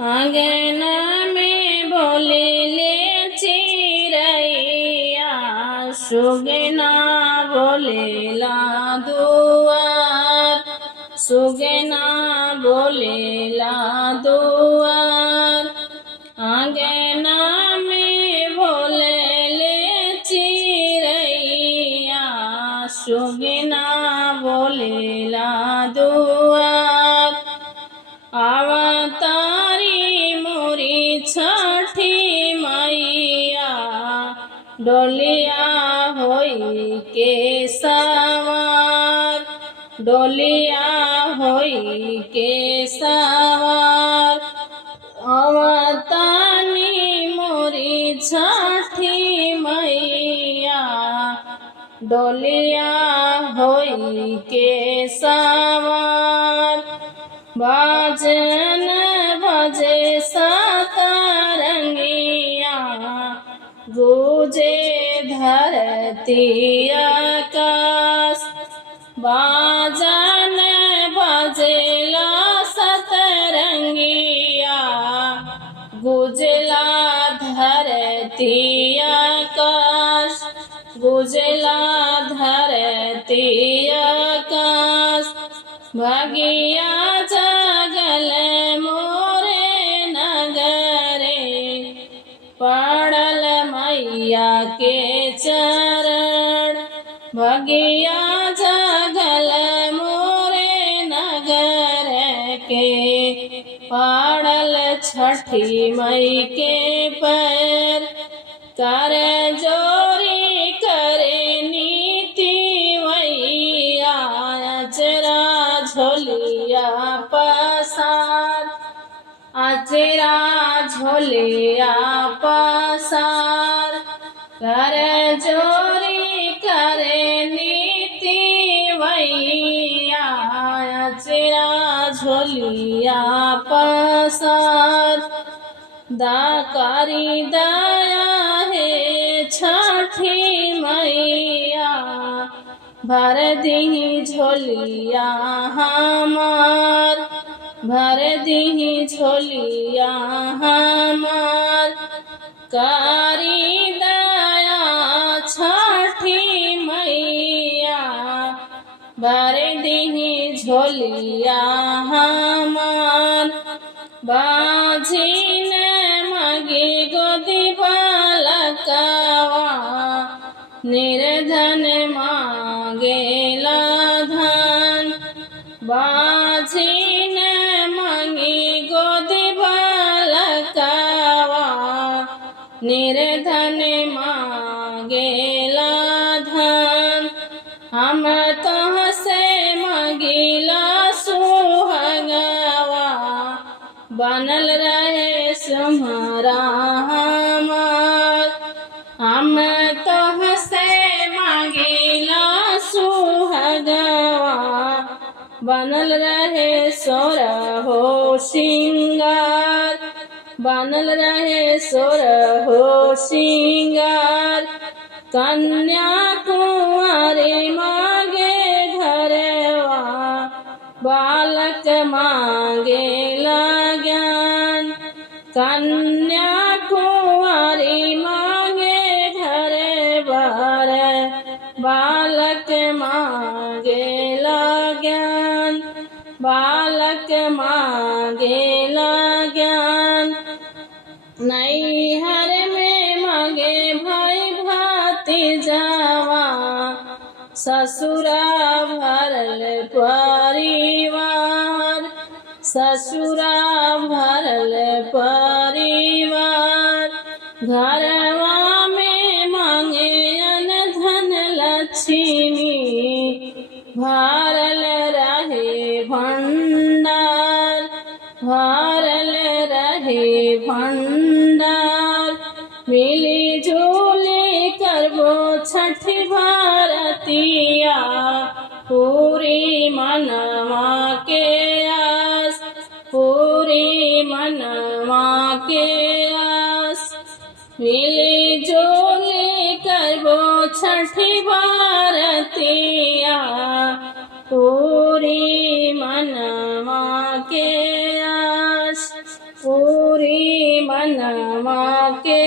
अंगना में बोले ले चिरैया, सुगना बोलेला दुआर, सुगना बोलेला दुआर। अंगना में बोले ले चिरैया, सुगना बोलेला दुआर। अवतारी मोरी छठी मैया, डोलिया होई के सवार, डोलिया होई के सवार। अवतारी मोरी छठी मैया, डोलिया होई के सवार। बाजन बजे सतरंगिया, गूंजे धरती आकाश। बाजन बजेला सतरंगिया, गुजला धरती आकाश, गुजला धरती आकाश। भगिया जगल मोरे नगरे, पड़ल मैया के चरण। भगिया जगल मोरे नगर के, पड़ल छठी मई के पैर। कर जोरी करे नीति वैया, अचरा झोलिया पसार, अचरा झोलिया पसार। कर जोरी करे नीति वैया, अचरा झोलिया पसार। दाकारी दया है छठी मैया, भर दीही झोलिया हमार, भर दीही झोलिया हमार। कारी दया छठी मैया, भर दीही झोलिया हमार। बाझिन मगे गोदी बालकवा, निर्धन मांगेला धन। बाझिन मांगी गोदी बालकवा, निर्धन मांगेला धन। हम तोहसे मांगिला सुहागवा, बनल रहे सुम्हरा हमार। हम तोहसे मांगिला सुहागवा, बनल रहे सोरहो सिंगार, बनल रहे सोरहो सिंगार। कन्या कुंवारी मांगे घरवा, बालक मांगेला ज्ञान। कन्या कुंवारी मांगे घर बार, बालक मांगेला ज्ञान, बालक मांगेला ज्ञान। नैहर में मांगे भाई भतीजावा, ससुरा भरल परिवार, ससुरा भरल परिवार। घरवा में मांगे अन धन लक्ष्मी, भरल रहे भंडार, भरल रहे भंडार। मिली जुली करबो छठ भारतिया, पूरी मनवा के आस, पूरी मनवा के आस। मिली जुली करबो छठ भारतिया, पूरी मनवा के आस। पूरी मनवा के